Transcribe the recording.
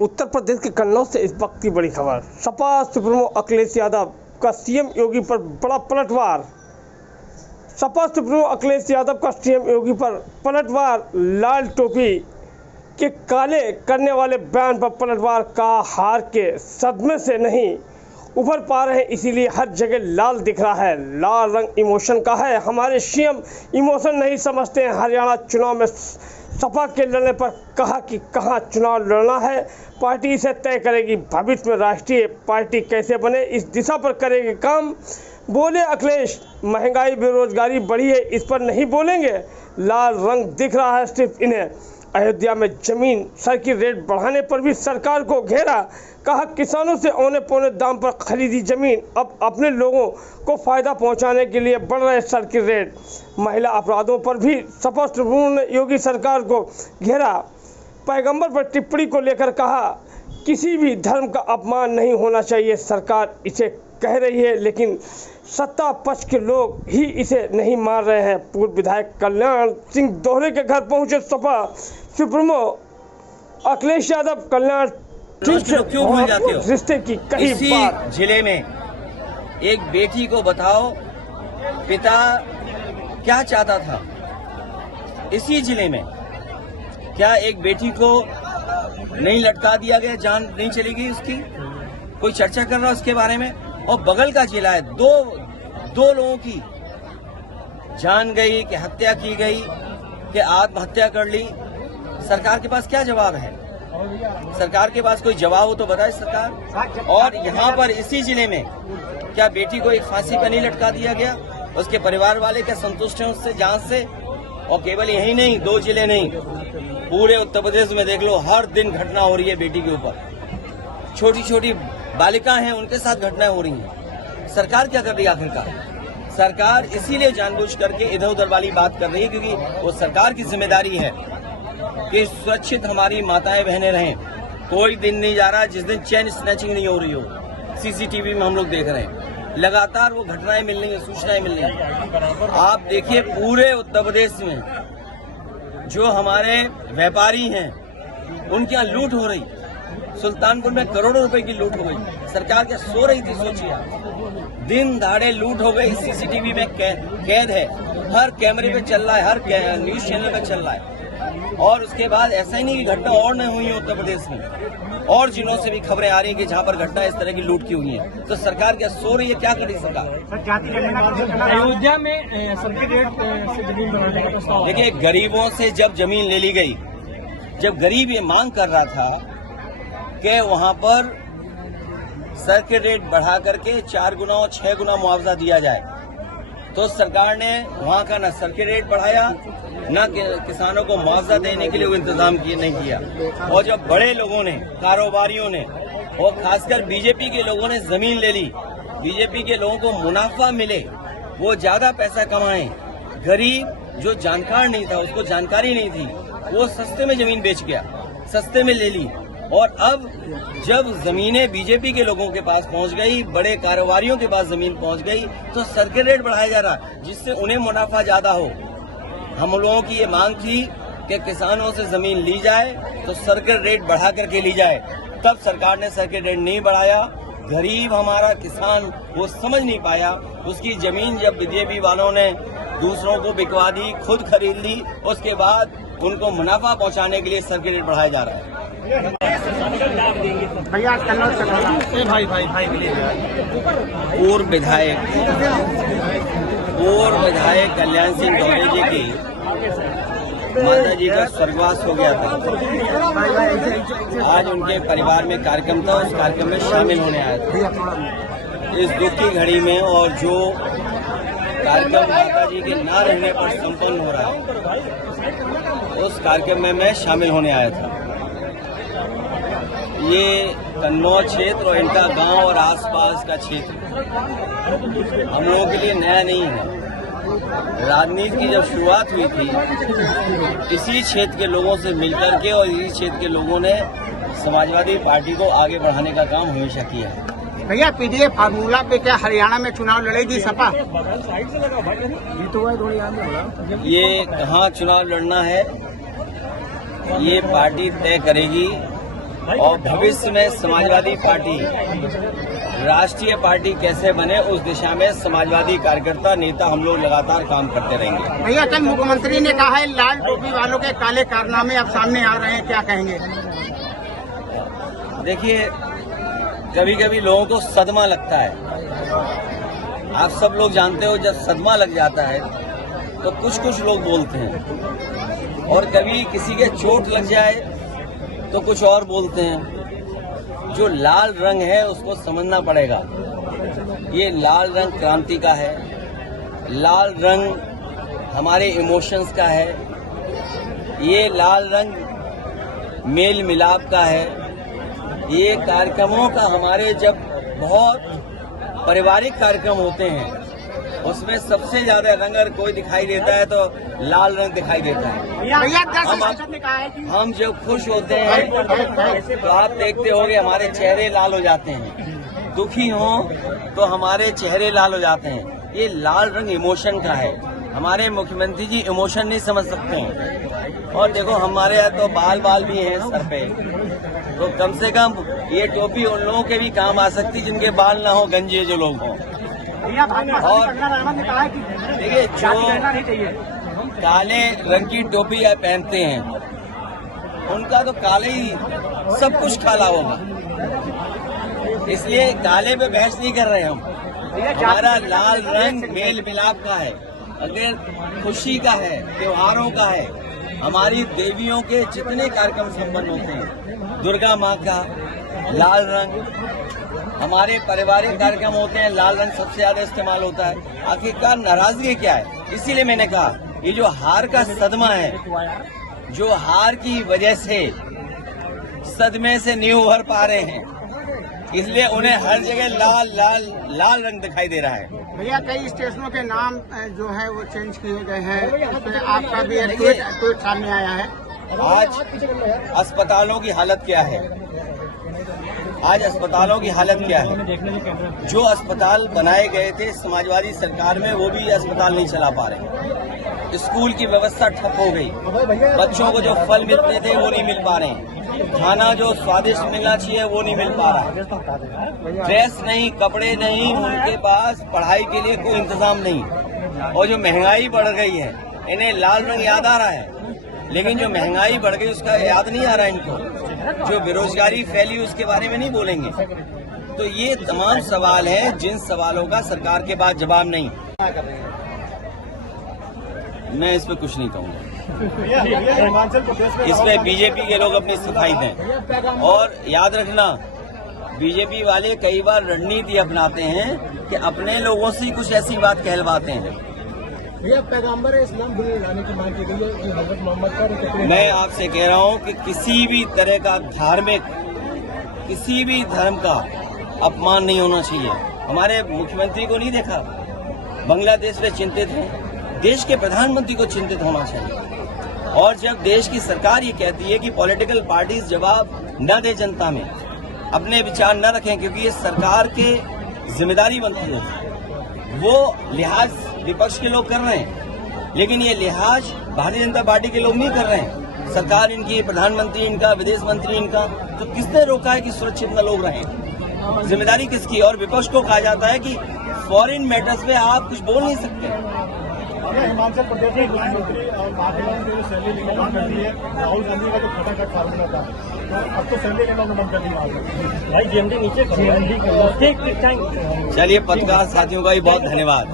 उत्तर प्रदेश के कन्नौज से इस वक्त की बड़ी खबर। सपा सुप्रीमो अखिलेश यादव का सीएम योगी पर बड़ा पलटवार। सपा सुप्रीमो अखिलेश यादव का सीएम योगी पर पलटवार। लाल टोपी के काले करने वाले बयान पर पलटवार। का हार के सदमे से नहीं उभर पा रहे, इसीलिए हर जगह लाल दिख रहा है। लाल रंग इमोशन का है, हमारे सीएम इमोशन नहीं समझते हैं। हरियाणा चुनाव में सपा के लड़ने पर कहा कि कहां चुनाव लड़ना है, पार्टी इसे तय करेगी। भविष्य में राष्ट्रीय पार्टी कैसे बने, इस दिशा पर करेगी काम। बोले अखिलेश, महंगाई बेरोजगारी बढ़ी है, इस पर नहीं बोलेंगे। लाल रंग दिख रहा है सिर्फ इन्हें। अयोध्या में जमीन सर्किट रेट बढ़ाने पर भी सरकार को घेरा। कहा किसानों से औने पौने दाम पर खरीदी जमीन, अब अपने लोगों को फायदा पहुंचाने के लिए बढ़ रहे सर्किट रेट। महिला अपराधों पर भी सपा सुप्रीमो ने योगी सरकार को घेरा। पैगंबर पर टिप्पणी को लेकर कहा किसी भी धर्म का अपमान नहीं होना चाहिए, सरकार इसे कह रही है, लेकिन सत्ता पक्ष के लोग ही इसे नहीं मान रहे हैं। पूर्व विधायक कल्याण सिंह दोहरे के घर पहुंचे सपा सुप्रीमो अखिलेश यादव। कल्याण क्यों भूल जाते हो? रिश्ते की कई बार जिले में एक बेटी को बताओ पिता क्या चाहता था। इसी जिले में क्या एक बेटी को नहीं लटका दिया गया, जान नहीं चलेगी उसकी? कोई चर्चा कर रहा है उसके बारे में? और बगल का जिला है, दो लोगों की जान गई, कि हत्या की गई, कि आत्महत्या कर ली। सरकार के पास क्या जवाब है? सरकार के पास कोई जवाब हो तो बताए सरकार। और यहाँ पर इसी जिले में क्या बेटी को एक फांसी पर नहीं लटका दिया गया? उसके परिवार वाले क्या संतुष्ट हैं उससे, जांच से? और केवल यही नहीं, 2 जिले नहीं, पूरे उत्तर प्रदेश में देख लो, हर दिन घटना हो रही है बेटी के ऊपर। छोटी छोटी बालिकाएं हैं, उनके साथ घटनाएं हो रही हैं। सरकार क्या कर रही है आखिरकार? सरकार इसीलिए जानबूझ करके इधर उधर वाली बात कर रही है, क्योंकि वो सरकार की जिम्मेदारी है कि सुरक्षित हमारी माताएं बहनें रहें। कोई दिन नहीं जा रहा जिस दिन चेन स्नैचिंग नहीं हो रही हो। सीसीटीवी में हम लोग देख रहे हैं, लगातार वो घटनाएं मिल रही हैं, सूचनाएं मिल रही हैं। आप देखिए पूरे उत्तर प्रदेश में जो हमारे व्यापारी हैं उनके यहाँ लूट हो रही। सुल्तानपुर में करोड़ों रुपए की लूट हो गई। सरकार क्या सो रही थी? सोचिए, दिन दहाड़े लूट हो गई। सीसीटीवी में कैद है, हर कैमरे पे चल रहा है, हर न्यूज चैनल पे चल रहा है। और उसके बाद ऐसा ही नहीं कि घटना और नहीं हुई है उत्तर प्रदेश में, और जिलों से भी खबरें आ रही है कि जहां पर घटना इस तरह की लूट की हुई है। तो सरकार क्या सो रही है? क्या कर रही है सरकार? अयोध्या में सर्किट रेट से जमीन बनाने का प्रस्ताव। देखिए, गरीबों से जब जमीन ले ली गई, जब गरीब ये मांग कर रहा था कि वहां पर सर्किट रेट बढ़ा करके 4 गुना और 6 गुना मुआवजा दिया जाए, तो सरकार ने वहां का न सर्किट रेट बढ़ाया, न किसानों को मुआवजा देने के लिए वो इंतजाम नहीं किया। और जब बड़े लोगों ने, कारोबारियों ने और खासकर बीजेपी के लोगों ने जमीन ले ली, बीजेपी के लोगों को मुनाफा मिले, वो ज्यादा पैसा कमाएं। गरीब जो जानकार नहीं था, उसको जानकारी नहीं थी, वो सस्ते में जमीन बेच गया, सस्ते में ले ली। और अब जब जमीनें बीजेपी के लोगों के पास पहुंच गई, बड़े कारोबारियों के पास जमीन पहुंच गई, तो सर्किट रेट बढ़ाया जा रहा जिससे उन्हें मुनाफा ज्यादा हो। हम लोगों की ये मांग थी कि किसानों से जमीन ली जाए तो सर्किट रेट बढ़ा करके ली जाए, तब सरकार ने सर्किट रेट नहीं बढ़ाया। गरीब हमारा किसान वो समझ नहीं पाया, उसकी जमीन जब बीजेपी वालों ने दूसरों को बिकवा दी, खुद खरीद ली, उसके बाद उनको मुनाफा पहुंचाने के लिए सर्किट रेट बढ़ाया जा रहा है। पूर्व विधायक कल्याण सिंह दोहरे जी की माता जी का स्वर्गवास हो गया था। आज उनके परिवार में कार्यक्रम था, उस कार्यक्रम में शामिल होने आया था। इस दुख की घड़ी में और जो कार्यक्रम माता जी के ना रहने पर संपन्न हो रहा है, उस कार्यक्रम में मैं शामिल होने आया था। ये कन्नौज क्षेत्र और इनका गांव और आसपास का क्षेत्र हम लोगों के लिए नया नहीं है। राजनीति की जब शुरुआत हुई थी, इसी क्षेत्र के लोगों से मिलकर के और इसी क्षेत्र के लोगों ने समाजवादी पार्टी को आगे बढ़ाने का काम हमेशा किया है। भैया, पीडीए फार्मूला पे क्या हरियाणा में चुनाव लड़ेगी सपा? ये कहाँ चुनाव लड़ना है, ये पार्टी तय करेगी। और भविष्य में समाजवादी पार्टी राष्ट्रीय पार्टी कैसे बने उस दिशा में समाजवादी कार्यकर्ता नेता हम लोग लगातार काम करते रहेंगे। भैया कल मुख्यमंत्री ने कहा है लाल टोपी वालों के काले कारनामे अब सामने आ रहे हैं, क्या कहेंगे? देखिए, कभी कभी लोगों को सदमा लगता है। आप सब लोग जानते हो, जब सदमा लग जाता है तो कुछ कुछ लोग बोलते हैं, और कभी किसी के चोट लग जाए तो कुछ और बोलते हैं। जो लाल रंग है उसको समझना पड़ेगा। ये लाल रंग क्रांति का है, लाल रंग हमारे इमोशंस का है, ये लाल रंग मेल मिलाप का है। ये कार्यक्रमों का हमारे जब बहुत पारिवारिक कार्यक्रम होते हैं उसमें सबसे ज्यादा रंग अगर कोई दिखाई देता है तो लाल रंग दिखाई देता है। भैया 10 ने कहा है कि हम जब खुश होते हैं तो आप देखते होंगे हमारे चेहरे लाल हो जाते हैं, दुखी हों तो हमारे चेहरे लाल हो जाते हैं। ये लाल रंग इमोशन का है। हमारे मुख्यमंत्री जी इमोशन नहीं समझ सकते हैं। और देखो, हमारे यहाँ तो बाल भी हैं सर पे, तो कम से कम ये टोपी उन लोगों के भी काम आ सकती जिनके बाल ना हो, गंजे जो लोग हों। और देखिए, जो काले रंग की टोपी आप पहनते हैं उनका तो काले ही सब कुछ काला होगा, इसलिए काले पे बहस नहीं कर रहे हम। हमारा लाल रंग मेल मिलाप का है, अगर खुशी का है, त्योहारों का है। हमारी देवियों के जितने कार्यक्रम संपन्न होते हैं, दुर्गा माँ का लाल रंग, हमारे पारिवारिक कार्यक्रम होते हैं, लाल रंग सबसे ज्यादा इस्तेमाल होता है। आखिरकार नाराजगी क्या है? इसीलिए मैंने कहा ये जो हार का सदमा है, जो हार की वजह से सदमे से नहीं उभर पा रहे हैं, इसलिए उन्हें हर जगह लाल लाल लाल रंग दिखाई दे रहा है। भैया कई स्टेशनों के नाम जो है वो चेंज किए गए हैं, उसमें आपका भी एक ट्वीट सामने आया है। आज अस्पतालों की हालत क्या है? आज अस्पतालों की हालत क्या है? जो अस्पताल बनाए गए थे समाजवादी सरकार में, वो भी अस्पताल नहीं चला पा रहे। स्कूल की व्यवस्था ठप हो गई। बच्चों को जो फल मिलते थे वो नहीं मिल पा रहे हैं। खाना जो स्वादिष्ट मिलना चाहिए वो नहीं मिल पा रहा। ड्रेस नहीं, कपड़े नहीं, उनके पास पढ़ाई के लिए कोई इंतजाम नहीं। और जो महंगाई बढ़ गई है, इन्हें लाल रंग याद आ रहा है, लेकिन जो महंगाई बढ़ गई उसका याद नहीं आ रहा है इनको। जो बेरोजगारी फैली उसके बारे में नहीं बोलेंगे। तो ये तमाम सवाल हैं जिन सवालों का सरकार के पास जवाब नहीं। मैं इस पे कुछ नहीं कहूँगा। इसमें बीजेपी के लोग अपनी सफाई दें। और याद रखना, बीजेपी वाले कई बार रणनीति अपनाते हैं कि अपने लोगों से कुछ ऐसी बात कहलवाते हैं। पैगंबर इस्लाम भी लाने की मांग की गई है कि हजरत मोहम्मद का। मैं आपसे कह रहा हूं कि किसी भी तरह का धार्मिक, किसी भी धर्म का अपमान नहीं होना चाहिए। हमारे मुख्यमंत्री को नहीं देखा, बांग्लादेश में चिंतित हैं। देश के प्रधानमंत्री को चिंतित होना चाहिए। और जब देश की सरकार ये कहती है कि पॉलिटिकल पार्टीज जवाब न दे जनता में, अपने विचार न रखें, क्योंकि ये सरकार के जिम्मेदारी बनती है, वो लिहाज विपक्ष के लोग कर रहे हैं, लेकिन ये लिहाज भारतीय जनता पार्टी के लोग नहीं कर रहे हैं। सरकार इनकी, प्रधानमंत्री इनका, विदेश मंत्री इनका, तो किसने रोका है कि सुरक्षित न लोग रहें? जिम्मेदारी किसकी? और विपक्ष को कहा जाता है कि फॉरेन मैटर्स में आप कुछ बोल नहीं सकते। हिमाचल प्रदेश में प्रधानमंत्री और महाराष्ट्र में जो सैलरी लेना बंद कर दी है, राहुल गांधी का जो खटाखट फार्मूला था, तो अब तो सैलरी लेना बंद कर दी। भाई जीएमडी नीचे, चलिए, पत्रकार साथियों का भी बहुत धन्यवाद।